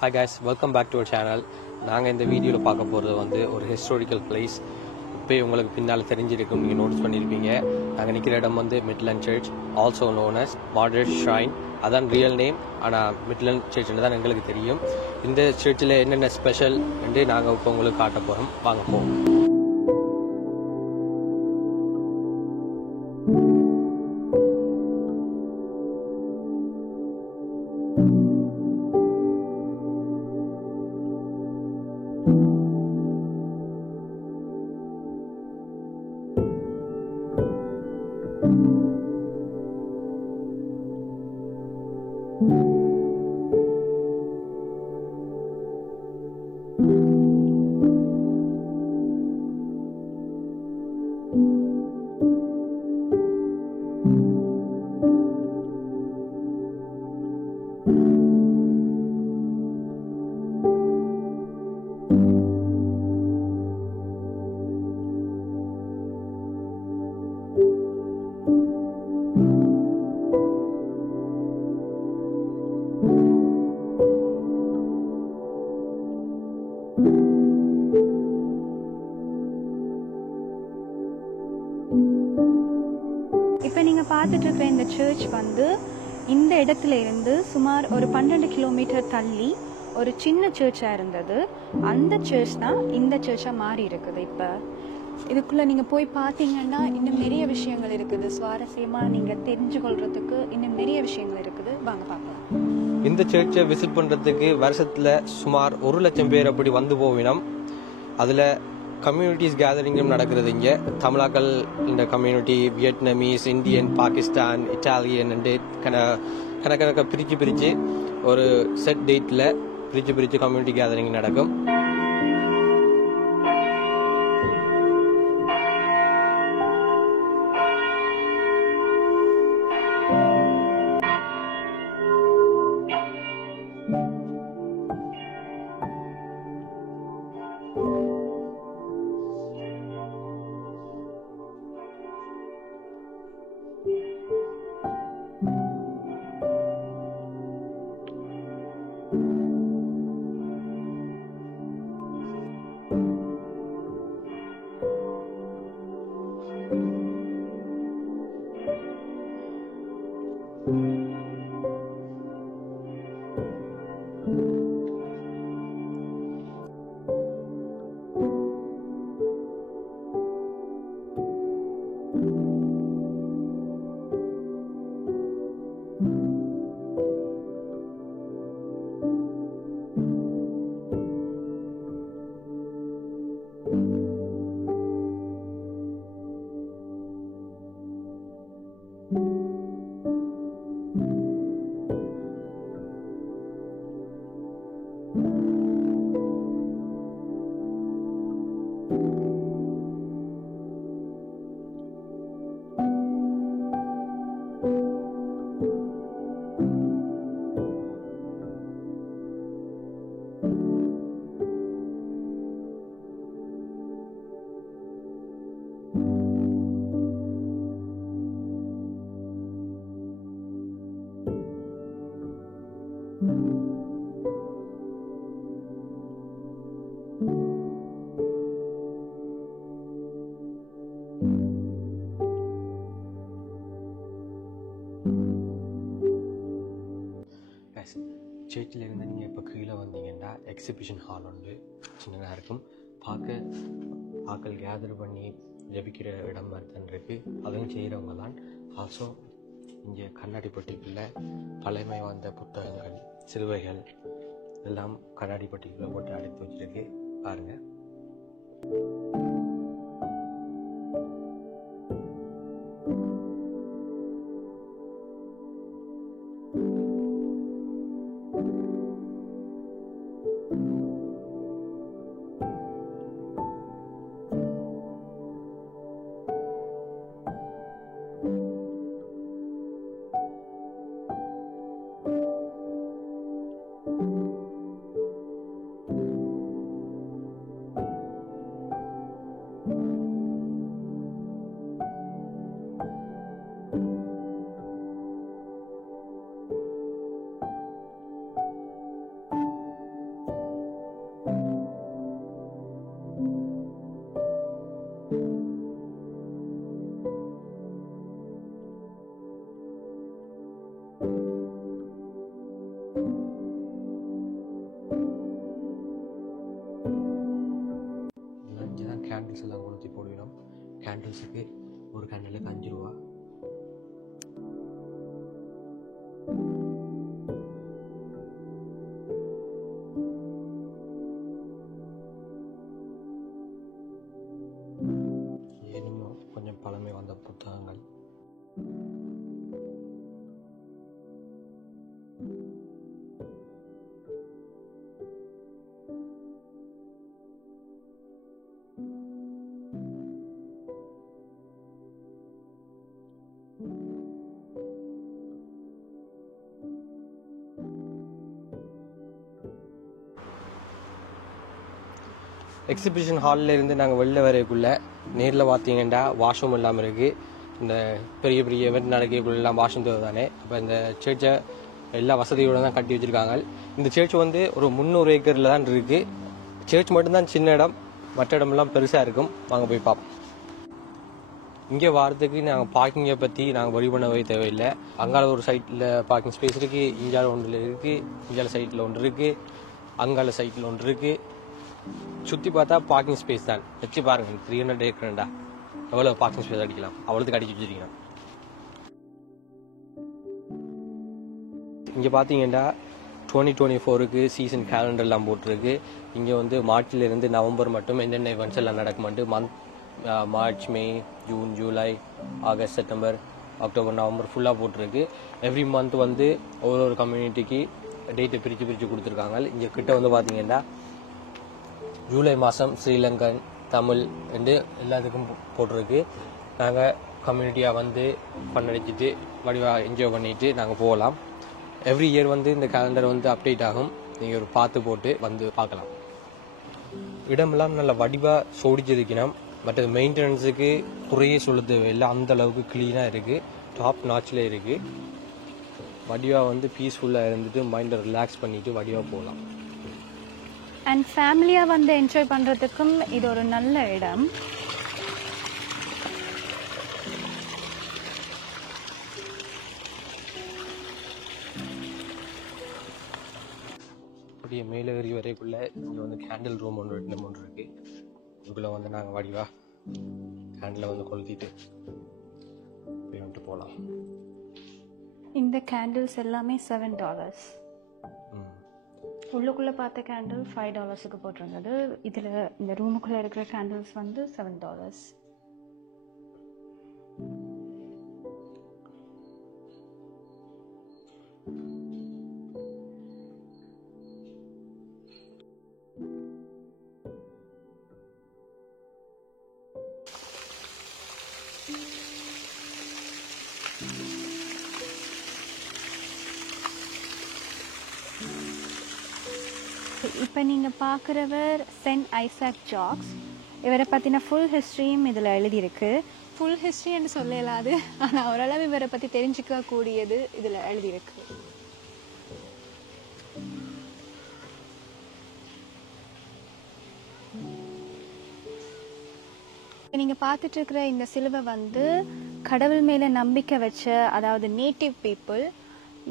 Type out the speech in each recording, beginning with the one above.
Hi guys, welcome back to our channel. நாங்கள் இந்த வீடியோவில் பார்க்க போகிறது வந்து ஒரு ஹிஸ்டாரிக்கல் பிளேஸ். இப்போ உங்களுக்கு பின்னால் தெரிஞ்சிருக்கும், நீங்கள் நோட்டீஸ் பண்ணியிருப்பீங்க. நாங்கள் நிற்கிற இடம் வந்து Midland church, also known as moderate shrine. அதான் ரியல் நேம், ஆனால் மிட்லண்ட் சர்ச்னு தான் எங்களுக்கு தெரியும். இந்த சர்ச்சில் என்னென்ன ஸ்பெஷல் என்று நாங்கள் இப்போ உங்களுக்கு காட்ட போகிறோம். வாங்க போவோம். இப்போ நீங்கள் பார்த்துட்டு இருக்கிற இந்த சர்ச் வந்து இந்த இடத்துல இருந்து சுமார் ஒரு 12 கிலோமீட்டர் தள்ளி ஒரு சின்ன சர்ச்சாக இருந்தது. அந்த சர்ச் தான் இந்த சர்ச்சாக மாறி இருக்குது. இப்போ இதுக்குள்ளே நீங்கள் போய் பார்த்தீங்கன்னா இன்னும் நிறைய விஷயங்கள் இருக்குது. சுவாரஸ்யமாக நீங்கள் தெரிஞ்சு கொள்றதுக்கு இன்னும் நிறைய விஷயங்கள் இருக்குது. வாங்க பார்க்கலாம். இந்த சர்ச்சை விசிட் பண்ணுறதுக்கு வருஷத்தில் சுமார் 1 லட்சம் பேர் அப்படி வந்து போவினோம். அதில் கம்யூனிட்டிஸ் கேதரிங்கும் நடக்கிறது. இங்கே தமிழாக்கள் இந்த community, Vietnamese, Indian, Pakistan, Italian கணக்கணக்க பிரித்து ஒரு செட் டேட்டில் பிரித்து கம்யூனிட்டி கேதரிங் நடக்கும். சர்ச்சில் இருந்து நீங்கள் இப்போ கீழே வந்தீங்கன்னா எக்ஸிபிஷன் ஹால் ஒன்று சின்னதாக இருக்கும். ஆக்கள் கேதர் பண்ணி ஜபிக்கிற இடம் மாதிரி தான் இருக்குது. அதுவும் செய்கிறவங்க தான். ஆல்சோ இங்கே கண்ணாடி பெட்டிக்குள்ளே பழமை வாய்ந்த புத்தகங்கள், சிலுவைகள் எல்லாம் கண்ணாடி பெட்டிக்குள்ளே போட்டு அடைத்து வச்சுருக்கு. பாருங்கள். கேண்டில்ஸ் எல்லாம் கொளுத்தி போடுவோம். கேண்டில்ஸுக்கு ஒரு கேண்டிலுக்கு 5 ரூபா. இனியும் கொஞ்சம் பழமை வந்த புத்தகங்கள். எக்ஸிபிஷன் ஹாலில் இருந்து நாங்கள் வெளில வரைக்குள்ளே நேரில் பார்த்தீங்கன்னா வாஷ்ரூம் இல்லாமல் இருக்குது. இந்த பெரிய பெரிய இவெண்ட் நடக்கக்குள்ளெல்லாம் வாஷ்ரூம் தேவை தானே. அப்போ இந்த சர்ச்சை எல்லா வசதியோடு தான் கட்டி வச்சுருக்காங்க. இந்த சர்ச் வந்து ஒரு 300 ஏக்கரில் தான் இருக்குது. சர்ச் மட்டும்தான் சின்ன இடம், மற்ற இடமெல்லாம் பெருசாக இருக்கும். வாங்க போய் பார்ப்போம். இங்கே வாரத்துக்கு நாங்கள் பார்க்கிங்கை பற்றி நாங்கள் வரி பண்ணவே தேவையில்லை. அங்கால ஒரு சைட்டில் பார்க்கிங் ஸ்பேஸ் இருக்குது, இஞ்சால ஒன்றில் இருக்குது, இஞ்சால சைட்டில் ஒன்று இருக்குது, அங்கால சைட்டில் ஒன்று இருக்குது. சுற்றி பார்த்தா பார்க்கிங் ஸ்பேஸ் தான். வச்சு பாருங்க, 300 ஏக்கர்டா எவ்வளோ பார்க்கிங் ஸ்பேஸ் அடிக்கலாம், அவ்வளோத்துக்கு அடிச்சு வச்சிருக்கீங்க. இங்கே பார்த்தீங்கன்னா 2024க்கு சீசன் கேலண்டர்லாம் போட்டிருக்கு. இங்கே வந்து மார்ச்லேருந்து நவம்பர் மட்டும் என்னென்ன இவெண்ட்ஸ் எல்லாம் நடக்குமெண்டு March, May, June, July, August, September, October, November ஃபுல்லாக போட்டிருக்கு. எவ்ரி மந்த் வந்து ஒரு கம்யூனிட்டிக்கு டேட்டை பிரித்து கொடுத்துருக்காங்க. இங்கே கிட்ட வந்து பார்த்தீங்கன்னா ஜூலை மாதம் ஸ்ரீலங்கன், தமிழ் என்று எல்லாத்துக்கும் போட்டிருக்கு. நாங்கள் கம்யூனிட்டியாக வந்து பண்ணடிச்சிட்டு வடிவாக என்ஜாய் பண்ணிவிட்டு நாங்கள் போகலாம். எவ்ரி இயர் வந்து இந்த கேலண்டர் வந்து அப்டேட் ஆகும். நீங்கள் ஒரு பார்த்து போட்டு வந்து பார்க்கலாம். இடமெல்லாம் நல்ல வடிவாக சோடிச்சிருக்கணும். மற்றது மெயின்டெனன்ஸுக்கு குறைய சொல்ல தேவையில்லை, அந்த அளவுக்கு க்ளீனாக இருக்குது. டாப் நாச்சில் இருக்குது. வடிவாக வந்து பீஸ்ஃபுல்லாக இருந்துட்டு மைண்டை ரிலாக்ஸ் பண்ணிவிட்டு வடிவாக போகலாம். அண்ட் ஃபேமிலியாக வந்து என்ஜாய் பண்ணுறதுக்கும் இது ஒரு நல்ல இடம். அப்படியே மேலே ஏறி வரைக்குள்ளே இங்கே வந்து கேண்டில் ரூம் ஒன்று இருக்குது. இதுக்குள்ளே வந்து நாங்கள் வடிவாக கேண்டில் வந்து கொளுத்திட்டு வந்துட்டு போகலாம். இந்த கேண்டில்ஸ் எல்லாமே $7. உள்ளுக்குள்ளே பார்த்த கேண்டில் $5க்கு போட்டிருந்தது. இதில் இந்த ரூமுக்குள்ளே இருக்கிற கேண்டில்ஸ் வந்து $7. இப்போ நீங்கள் பார்க்குறவர் சென்ட் ஐசாக் ஜாக்ஸ். இவரை பற்றின ஃபுல் ஹிஸ்ட்ரியும் இதில் எழுதியிருக்கு. ஃபுல் ஹிஸ்ட்ரின்னு சொல்ல இயலாது, ஆனால் ஓரளவு இவரை பற்றி தெரிஞ்சுக்க கூடியது இதில் எழுதியிருக்கு. நீங்கள் பார்த்துட்டு இருக்கிற இந்த சிலுவை வந்து கடவுள் மேலே நம்பிக்கை வச்ச, அதாவது நேட்டிவ் பீப்புள்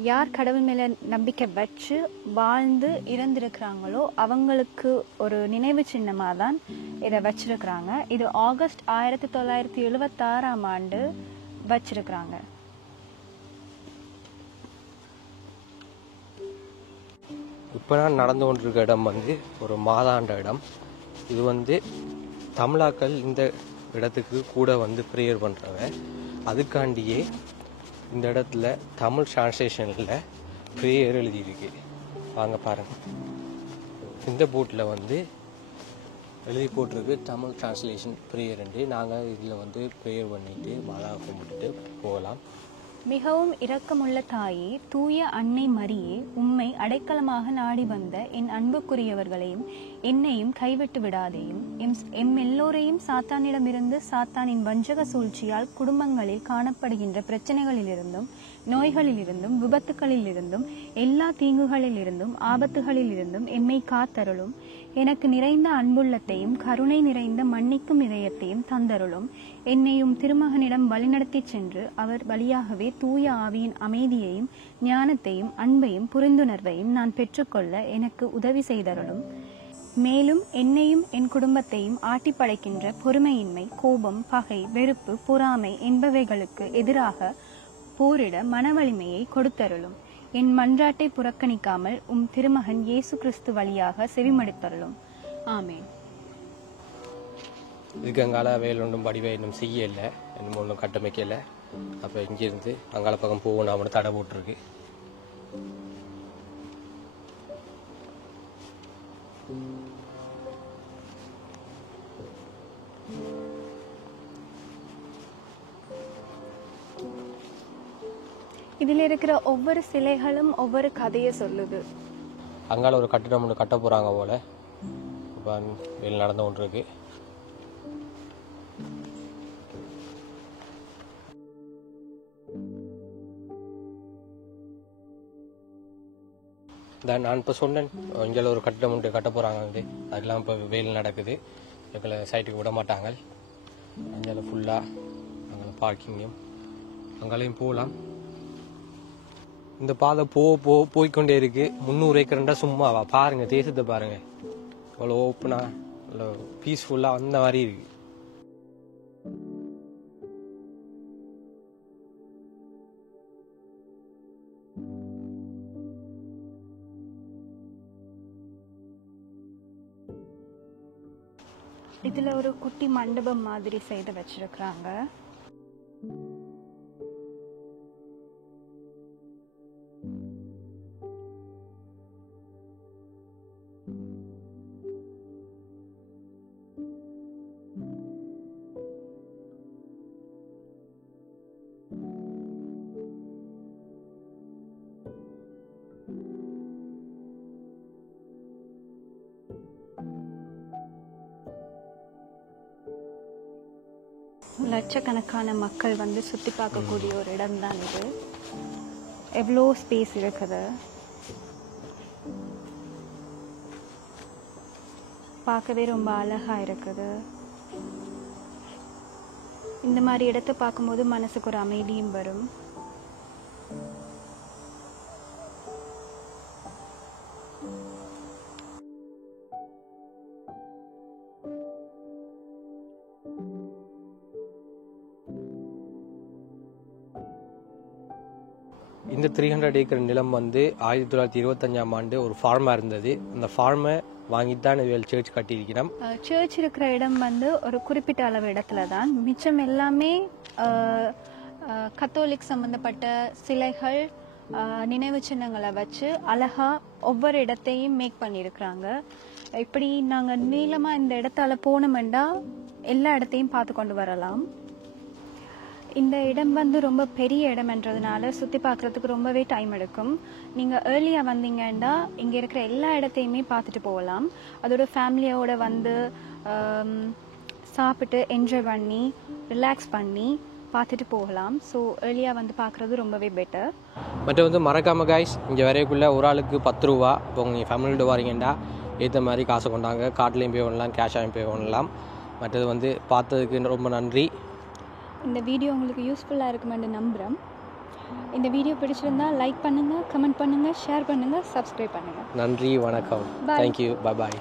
யார் கடவுள் மேலே நம்பிக்கை வச்சு வாழ்ந்து இறந்துருக்கிறாங்களோ அவங்களுக்கு ஒரு நினைவு சின்னமாக தான் இதை வச்சிருக்கிறாங்க. இது ஆகஸ்ட் 1976ஆம் ஆண்டு வச்சிருக்கிறாங்க. இப்போ நான் நடந்து கொண்டிருக்க இடம் வந்து ஒரு மாதாண்ட இடம். இது வந்து தமிழாக்கள் இந்த இடத்துக்கு கூட வந்து ப்ரேயர் பண்ணுறாங்க. அதுக்காண்டியே இந்த இடத்துல தமிழ் டிரான்ஸ்லேஷனில் ப்ரேயர் எழுதியிருக்கு. வாங்க பாருங்கள். இந்த போட்டில் வந்து எழுதி போட்டிருக்கு தமிழ் டிரான்ஸ்லேஷன் ப்ரேயர்ண்டு. நாங்கள் இதில் வந்து ப்ரேயர் பண்ணிவிட்டு மாதா கும்பிட்டுட்டு போகலாம். மிகவும் இரக்கமுள்ள தாயே, தூய அன்னை மரியே, உம்மை அடைக்கலமாக நாடி வந்த என் அன்புக்குரியவர்களையும் என்னையும் கைவிட்டு விடாதேயும். எம் எல்லோரையும் சாத்தானிடமிருந்து, சாத்தானின் வஞ்சக சூழ்ச்சியால் குடும்பங்களில் காணப்படுகின்ற பிரச்சனைகளிலிருந்தும், நோய்களிலிருந்தும், விபத்துகளிலிருந்தும், எல்லா தீங்குகளிலிருந்தும், ஆபத்துகளிலிருந்தும் எம்மை காத்தருளும். எனக்கு நிறைந்த அன்புள்ளத்தையும் கருணை நிறைந்த மன்னிக்கும் இதயத்தையும் தந்தருளும். என்னையும் திருமகனிடம் வழிநடத்தி சென்று அவர் வழியாகவே தூய ஆவியின் அமைதியையும் ஞானத்தையும் அன்பையும் புரிந்துணர்வையும் நான் பெற்றுக்கொள்ள எனக்கு உதவி செய்தருளும். மேலும் என்னையும் என் குடும்பத்தையும் ஆட்டி படைக்கின்ற பொறுமையின்மை, கோபம், பகை, வெறுப்பு, பொறாமை என்பவைகளுக்கு எதிராக போரிட மனவலிமையை கொடுத்தருளும். என் மன்றாட்டை புறக்கணிக்காமல் திருமகன் இயேசு கிறிஸ்து வழியாக செவிமடுத்தருளும். ஆமேன். இதுக்கு அங்கால வேல் ஒன்றும் படிவை இன்னும் செய்ய இல்லை, இன்னும் ஒன்றும் கட்டமைக்கலை. அப்போ இங்கேருந்து அங்கால பக்கம் போகணும் அவனு தடை போட்டிருக்கு. இதில் இருக்கிற ஒவ்வொரு சிலைகளும் ஒவ்வொரு கதையை சொல்லுது. அங்கால ஒரு கட்டிடம் ஒன்று கட்ட போகிறாங்க போல. இப்போ வேல் நடந்து கொண்டு இருக்கு. நான் இப்போ சொன்னேன் இங்கே ஒரு கட்டிடம் ஒன்று கட்ட போகிறாங்க. அதெல்லாம் இப்போ வேல் நடக்குது. எங்களை சைட்டுக்கு விட மாட்டாங்க. அங்கே ஃபுல்லாக அங்கே பார்க்கிங்கும் அங்கேயும் போகலாம். இந்த பாதை போய்கொண்டே இருக்கு. 300 ஏக்கர்ண்டா சும்மாவா? பாருங்க, தேசத்தை பாருங்க, அவ்வளோ ஓப்பனா, அவ்வளோ பீஸ்ஃபுல்லா அந்த மாதிரி இருக்கு. இதுல ஒரு குட்டி மண்டபம் மாதிரி செய்து வச்சிருக்காங்க. லட்சக்கணக்கான மக்கள் வந்து சுற்றி பார்க்கக்கூடிய ஒரு இடம் தான் இது. எவ்வளோ ஸ்பேஸ் இருக்குது, பார்க்கவே ரொம்ப அழகா இருக்குது. இந்த மாதிரி இடத்தை பார்க்கும்போது மனசுக்கு ஒரு அமைதியும் வரும். இந்த 300 ஏக்கர் நிலம் வந்து 1925ஆம் ஆண்டு ஒரு ஃபார்மா இருந்தது. அந்த ஃபார்மை வாங்கிட்டு தான் இவள் சர்ச் கட்டியிருக்கிறோம். சர்ச் இருக்கிற இடம் வந்து ஒரு குறிப்பிட்ட அளவு இடத்துல தான். மிச்சம் எல்லாமே கத்தோலிக் சம்பந்தப்பட்ட சிலைகள், நினைவு சின்னங்களை வச்சு அழகா ஒவ்வொரு இடத்தையும் மேக் பண்ணியிருக்கிறாங்க. இப்படி நாங்கள் நீளமாக இந்த இடத்தால போனோம்னா எல்லா இடத்தையும் பார்த்து கொண்டு வரலாம். இந்த இடம் வந்து ரொம்ப பெரிய இடம்ன்றதுனால சுற்றி பார்க்குறதுக்கு ரொம்பவே டைம் எடுக்கும். நீங்கள் ஏர்லியாக வந்தீங்கன்னா இங்கே இருக்கிற எல்லா இடத்தையுமே பார்த்துட்டு போகலாம். அதோட ஃபேமிலியோடு வந்து சாப்பிட்டு என்ஜாய் பண்ணி ரிலாக்ஸ் பண்ணி பார்த்துட்டு போகலாம். ஸோ ஏர்லியாக வந்து பார்க்குறது ரொம்பவே பெட்டர். மற்ற வந்து மறக்காமல் காய்ஸ், இங்கே வரைக்குள்ளே ஒரு ஆளுக்கு 10 ரூபா. இப்போ நீங்கள் ஃபேமிலியோட வரீங்கன்னா ஏற்ற மாதிரி காசு கொண்டாங்க. கார்ட்லேயும் பே பண்ணலாம், கேஷாகவும் பே பண்ணலாம். மற்றது வந்து பார்த்ததுக்கு ரொம்ப நன்றி. இந்த வீடியோ உங்களுக்கு யூஸ்ஃபுல்லாக இருக்குமென்று நம்புகிறேன். இந்த வீடியோ பிடிச்சிருந்தா லைக் பண்ணுங்கள், கமெண்ட் பண்ணுங்கள், ஷேர் பண்ணுங்கள், சப்ஸ்கிரைப் பண்ணுங்கள். நன்றி, வணக்கம், தேங்க்யூ, பாய்.